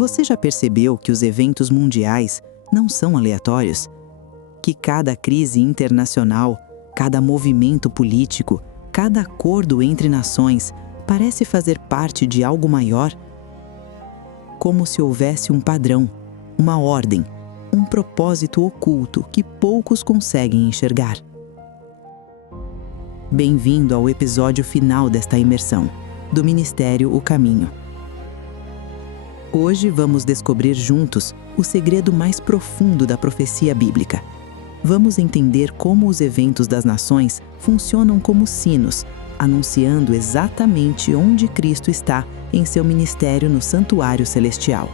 Você já percebeu que os eventos mundiais não são aleatórios? Que cada crise internacional, cada movimento político, cada acordo entre nações parece fazer parte de algo maior? Como se houvesse um padrão, uma ordem, um propósito oculto que poucos conseguem enxergar. Bem-vindo ao episódio final desta imersão, do Ministério O Caminho. Hoje vamos descobrir juntos o segredo mais profundo da profecia bíblica. Vamos entender como os eventos das nações funcionam como sinos, anunciando exatamente onde Cristo está em seu ministério no santuário celestial.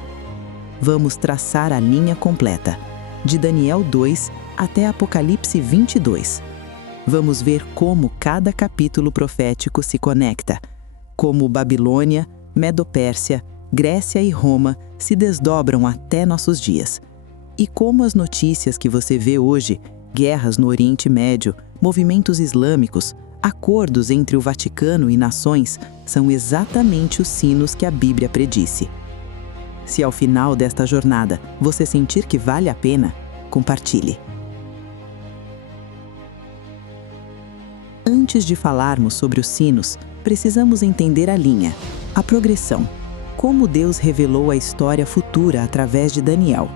Vamos traçar a linha completa, de Daniel 2 até Apocalipse 22. Vamos ver como cada capítulo profético se conecta, como Babilônia, Medo-Pérsia, Grécia e Roma se desdobram até nossos dias. E como as notícias que você vê hoje, guerras no Oriente Médio, movimentos islâmicos, acordos entre o Vaticano e nações, são exatamente os sinos que a Bíblia predisse. Se ao final desta jornada você sentir que vale a pena, compartilhe. Antes de falarmos sobre os sinos, precisamos entender a linha, a progressão, como Deus revelou a história futura através de Daniel.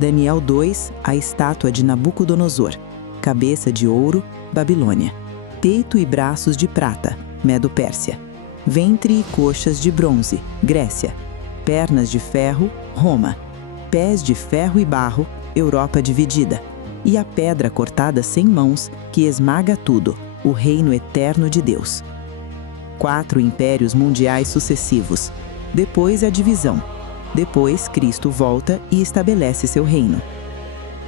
Daniel 2, a estátua de Nabucodonosor, cabeça de ouro, Babilônia, peito e braços de prata, Medo-Pérsia, ventre e coxas de bronze, Grécia, pernas de ferro, Roma, pés de ferro e barro, Europa dividida, e a pedra cortada sem mãos que esmaga tudo, o reino eterno de Deus. 4 impérios mundiais sucessivos, depois a divisão, depois Cristo volta e estabelece seu reino.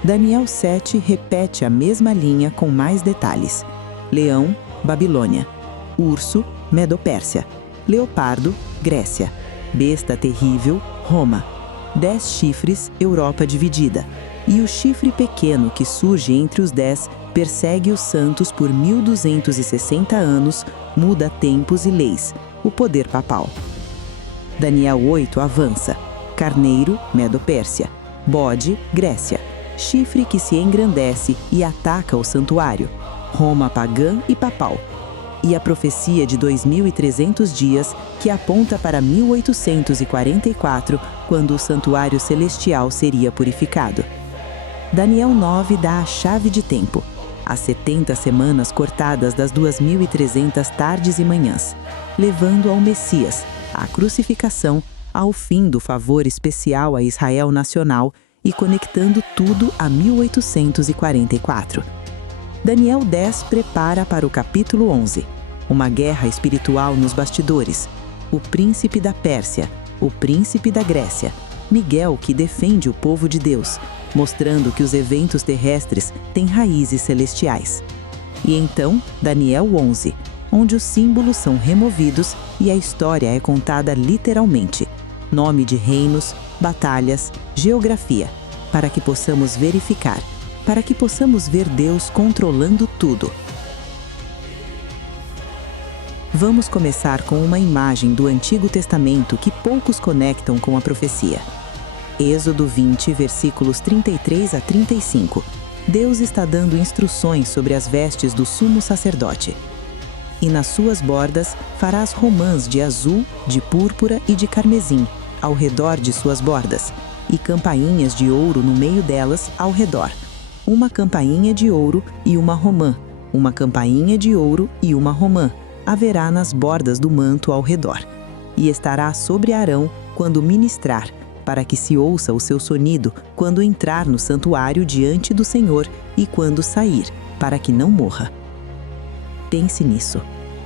Daniel 7 repete a mesma linha com mais detalhes. Leão, Babilônia, urso, Medo-Pérsia, leopardo, Grécia, besta terrível, Roma, 10 chifres, Europa dividida, e o chifre pequeno que surge entre os 10 persegue os santos por 1260 anos, muda tempos e leis, o poder papal. Daniel 8 avança, carneiro, Medo-Pérsia, bode, Grécia, chifre que se engrandece e ataca o santuário, Roma pagã e papal, e a profecia de 2300 dias que aponta para 1844, quando o santuário celestial seria purificado. Daniel 9 dá a chave de tempo, as 70 semanas cortadas das 2300 tardes e manhãs, levando ao Messias, à crucificação, ao fim do favor especial a Israel nacional e conectando tudo a 1844. Daniel 10 prepara para o capítulo 11, uma guerra espiritual nos bastidores, o príncipe da Pérsia, o príncipe da Grécia, Miguel que defende o povo de Deus, mostrando que os eventos terrestres têm raízes celestiais. E então, Daniel 11, onde os símbolos são removidos e a história é contada literalmente, nome de reinos, batalhas, geografia, para que possamos verificar, para que possamos ver Deus controlando tudo. Vamos começar com uma imagem do Antigo Testamento que poucos conectam com a profecia. Êxodo 20, versículos 33 a 35. Deus está dando instruções sobre as vestes do sumo sacerdote. E nas suas bordas farás romãs de azul, de púrpura e de carmesim, ao redor de suas bordas, e campainhas de ouro no meio delas ao redor. Uma campainha de ouro e uma romã, uma campainha de ouro e uma romã, haverá nas bordas do manto ao redor. E estará sobre Arão quando ministrar, para que se ouça o seu sonido quando entrar no santuário diante do Senhor e quando sair, para que não morra. Pense nisso.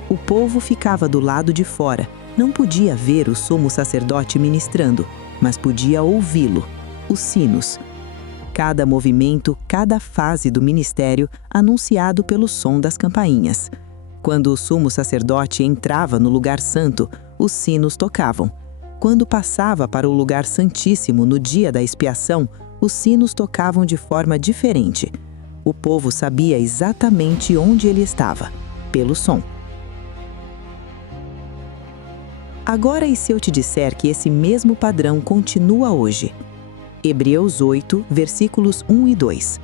O povo ficava do lado de fora, não podia ver o sumo sacerdote ministrando, mas podia ouvi-lo, os sinos. Cada movimento, cada fase do ministério anunciado pelo som das campainhas. Quando o sumo sacerdote entrava no lugar santo, os sinos tocavam. Quando passava para o lugar santíssimo no dia da expiação, os sinos tocavam de forma diferente. O povo sabia exatamente onde ele estava, pelo som. Agora, e se eu te disser que esse mesmo padrão continua hoje? Hebreus 8, versículos 1 e 2.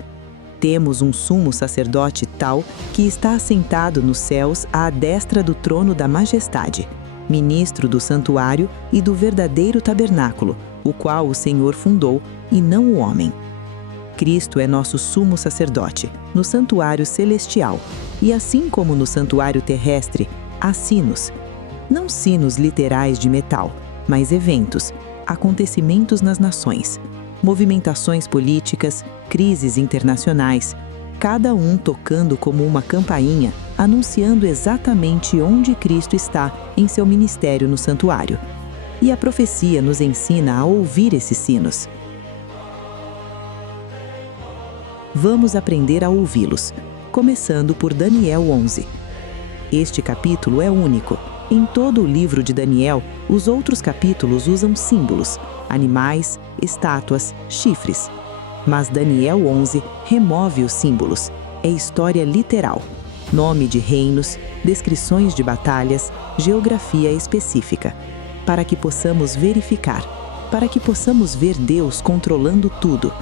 Temos um sumo sacerdote tal que está assentado nos céus à destra do trono da majestade, ministro do santuário e do verdadeiro tabernáculo, o qual o Senhor fundou, e não o homem. Cristo é nosso sumo sacerdote, no santuário celestial, e assim como no santuário terrestre, há sinos. Não sinos literais de metal, mas eventos, acontecimentos nas nações, movimentações políticas, crises internacionais, cada um tocando como uma campainha, anunciando exatamente onde Cristo está em seu ministério no santuário. E a profecia nos ensina a ouvir esses sinos. Vamos aprender a ouvi-los, começando por Daniel 11. Este capítulo é único. Em todo o livro de Daniel, os outros capítulos usam símbolos, animais, estátuas, chifres. Mas Daniel 11 remove os símbolos. É história literal. Nome de reinos, descrições de batalhas, geografia específica. Para que possamos verificar, para que possamos ver Deus controlando tudo.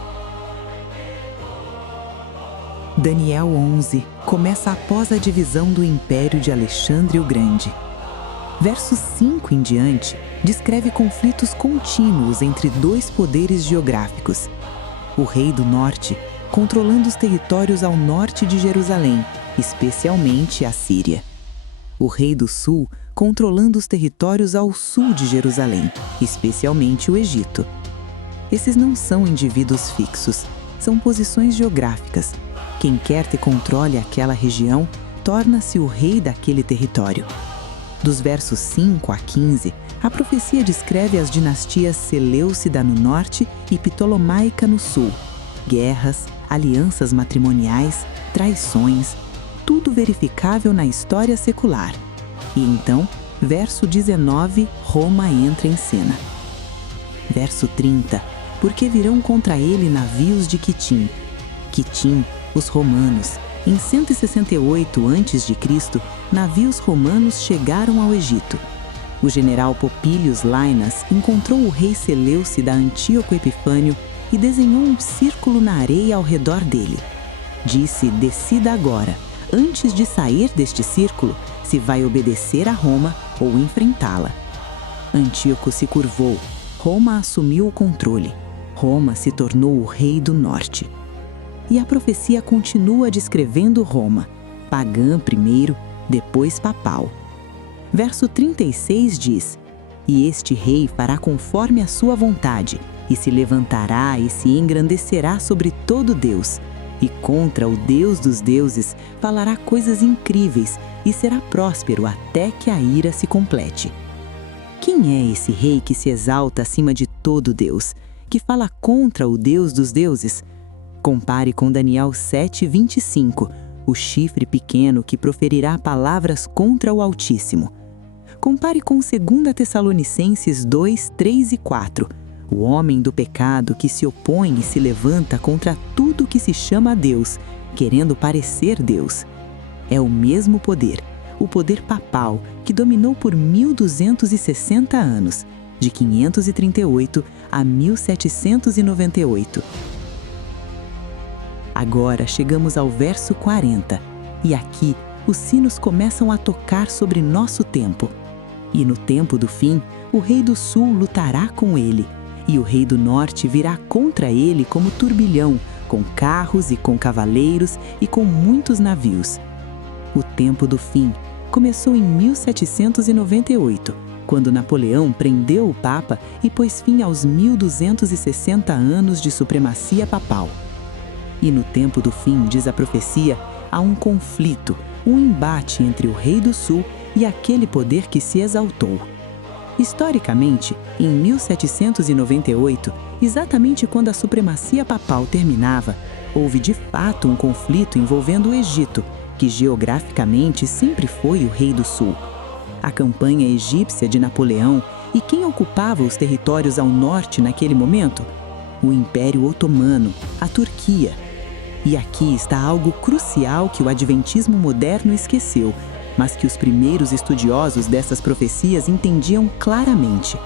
Daniel 11 começa após a divisão do Império de Alexandre o Grande. Verso 5 em diante descreve conflitos contínuos entre dois poderes geográficos. O rei do norte, controlando os territórios ao norte de Jerusalém, especialmente a Síria. O rei do sul, controlando os territórios ao sul de Jerusalém, especialmente o Egito. Esses não são indivíduos fixos, são posições geográficas. Quem quer ter controle àquela região, torna-se o rei daquele território. Dos versos 5 a 15, a profecia descreve as dinastias Seleucida no norte e Ptolomaica no sul. Guerras, alianças matrimoniais, traições, tudo verificável na história secular. E então, verso 19, Roma entra em cena. Verso 30, porque virão contra ele navios de Quitim. Quitim, os romanos. Em 168 a.C., navios romanos chegaram ao Egito. O general Popílios Lainas encontrou o rei Seleucida Antíoco Epifânio e desenhou um círculo na areia ao redor dele. Disse: decida agora, antes de sair deste círculo, se vai obedecer a Roma ou enfrentá-la. Antíoco se curvou. Roma assumiu o controle. Roma se tornou o rei do norte. E a profecia continua descrevendo Roma, pagã primeiro, depois papal. Verso 36 diz: e este rei fará conforme a sua vontade, e se levantará e se engrandecerá sobre todo Deus, e contra o Deus dos deuses falará coisas incríveis, e será próspero até que a ira se complete. Quem é esse rei que se exalta acima de todo Deus, que fala contra o Deus dos deuses? Compare com Daniel 7:25, o chifre pequeno que proferirá palavras contra o Altíssimo. Compare com 2 Tessalonicenses 2, 3 e 4, o homem do pecado que se opõe e se levanta contra tudo que se chama Deus, querendo parecer Deus. É o mesmo poder, o poder papal, que dominou por 1260 anos, de 538 a 1798. Agora chegamos ao verso 40, e aqui os sinos começam a tocar sobre nosso tempo. E no tempo do fim, o rei do sul lutará com ele, e o rei do norte virá contra ele como turbilhão, com carros e com cavaleiros e com muitos navios. O tempo do fim começou em 1798, quando Napoleão prendeu o Papa e pôs fim aos 1260 anos de supremacia papal. E no tempo do fim, diz a profecia, há um conflito, um embate entre o rei do sul e aquele poder que se exaltou. Historicamente, em 1798, exatamente quando a supremacia papal terminava, houve de fato um conflito envolvendo o Egito, que geograficamente sempre foi o rei do sul. A campanha egípcia de Napoleão, e quem ocupava os territórios ao norte naquele momento? O Império Otomano, a Turquia. E aqui está algo crucial que o adventismo moderno esqueceu. mas que os primeiros estudiosos dessas profecias entendiam claramente.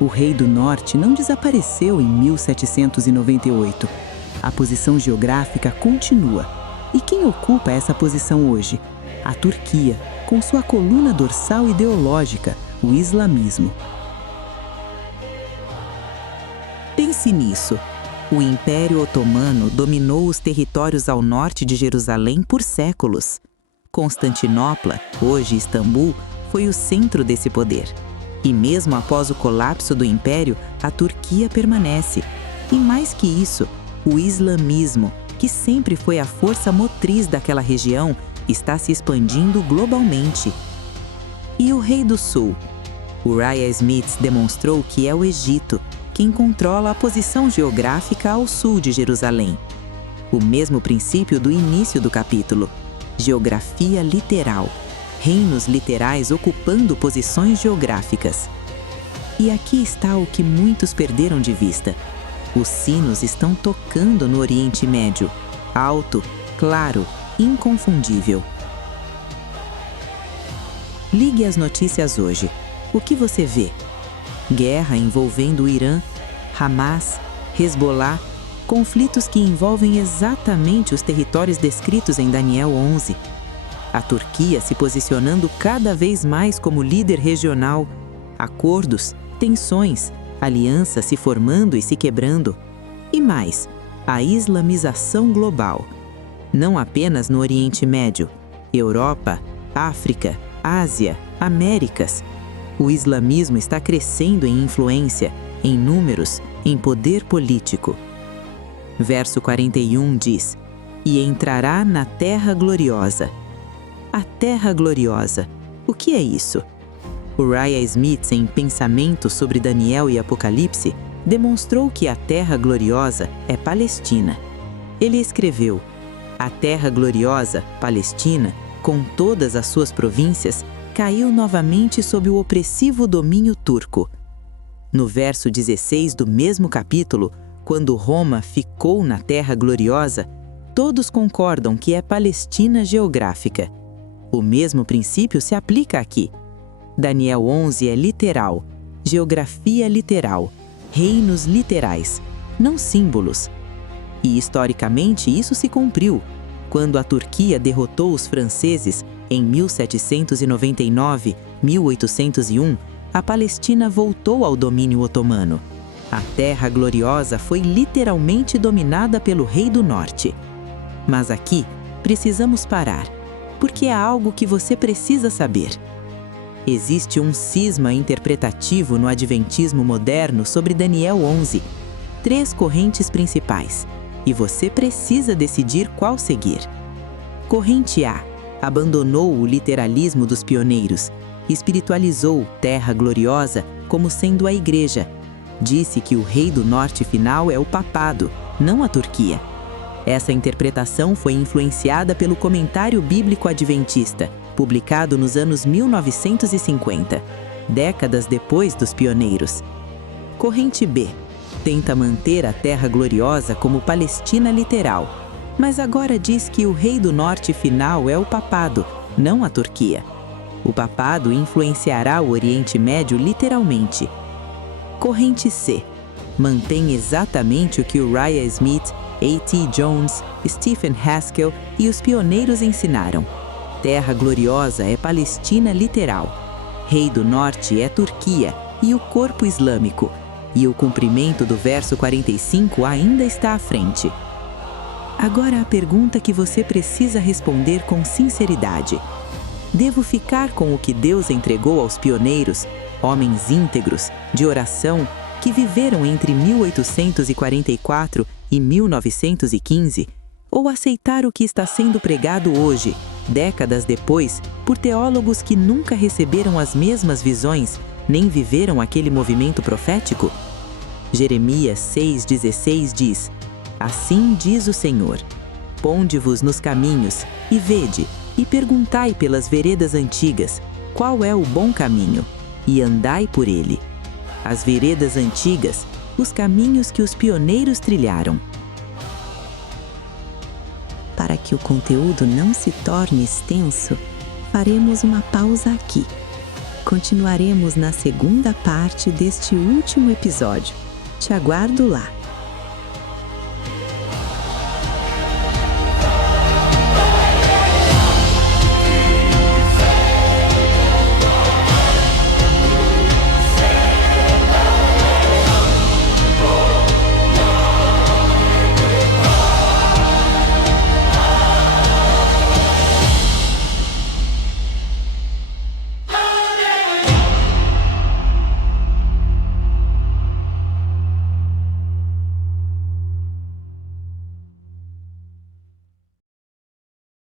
O Rei do Norte não desapareceu em 1798. A posição geográfica continua. E quem ocupa essa posição hoje? A Turquia, com sua coluna dorsal ideológica, o islamismo. Pense nisso. O Império Otomano dominou os territórios ao norte de Jerusalém por séculos. Constantinopla, hoje Istambul, foi o centro desse poder. E mesmo após o colapso do Império, a Turquia permanece. E mais que isso, o islamismo, que sempre foi a força motriz daquela região, está se expandindo globalmente. E o Rei do Sul? Uriah Smith demonstrou que é o Egito quem controla a posição geográfica ao sul de Jerusalém. O mesmo princípio do início do capítulo. Geografia literal. Reinos literais ocupando posições geográficas. E aqui está o que muitos perderam de vista. Os sinos estão tocando no Oriente Médio. Alto, claro, inconfundível. Ligue as notícias hoje. O que você vê? Guerra envolvendo o Irã, Hamas, Hezbollah, conflitos que envolvem exatamente os territórios descritos em Daniel 11. A Turquia se posicionando cada vez mais como líder regional, acordos, tensões, alianças se formando e se quebrando. E mais, a islamização global. Não apenas no Oriente Médio, Europa, África, Ásia, Américas. O islamismo está crescendo em influência, em números, em poder político. Verso 41 diz: "E entrará na terra gloriosa." A terra gloriosa. O que é isso? Uriah Smith, em Pensamento sobre Daniel e Apocalipse, demonstrou que a terra gloriosa é Palestina. Ele escreveu: "A terra gloriosa, Palestina, com todas as suas províncias, caiu novamente sob o opressivo domínio turco." No verso 16 do mesmo capítulo, quando Roma ficou na terra gloriosa, todos concordam que é Palestina geográfica. O mesmo princípio se aplica aqui. Daniel 11 é literal, geografia literal, reinos literais, não símbolos. E historicamente isso se cumpriu. Quando a Turquia derrotou os franceses em 1799, 1801, a Palestina voltou ao domínio otomano. A Terra Gloriosa foi literalmente dominada pelo Rei do Norte. Mas aqui precisamos parar, porque há algo que você precisa saber. Existe um cisma interpretativo no Adventismo moderno sobre Daniel 11, 3 correntes principais, e você precisa decidir qual seguir. Corrente A: abandonou o literalismo dos pioneiros, espiritualizou Terra Gloriosa como sendo a Igreja. Disse que o Rei do Norte final é o Papado, não a Turquia. Essa interpretação foi influenciada pelo Comentário Bíblico Adventista, publicado nos anos 1950, décadas depois dos pioneiros. Corrente B: tenta manter a Terra Gloriosa como Palestina literal, mas agora diz que o Rei do Norte final é o Papado, não a Turquia. O Papado influenciará o Oriente Médio literalmente. Corrente C: mantém exatamente o que Uriah Smith, A.T. Jones, Stephen Haskell e os pioneiros ensinaram. Terra Gloriosa é Palestina literal. Rei do Norte é Turquia e o corpo islâmico. E o cumprimento do verso 45 ainda está à frente. Agora a pergunta que você precisa responder com sinceridade. Devo ficar com o que Deus entregou aos pioneiros, homens íntegros, de oração, que viveram entre 1844 e 1915, ou aceitar o que está sendo pregado hoje, décadas depois, por teólogos que nunca receberam as mesmas visões, nem viveram aquele movimento profético? Jeremias 6,16 diz: "Assim diz o Senhor, ponde-vos nos caminhos, e vede, e perguntai pelas veredas antigas, qual é o bom caminho, e andai por ele." As veredas antigas, os caminhos que os pioneiros trilharam. Para que o conteúdo não se torne extenso, Faremos uma pausa aqui. Continuaremos na segunda parte deste último episódio. Te aguardo lá.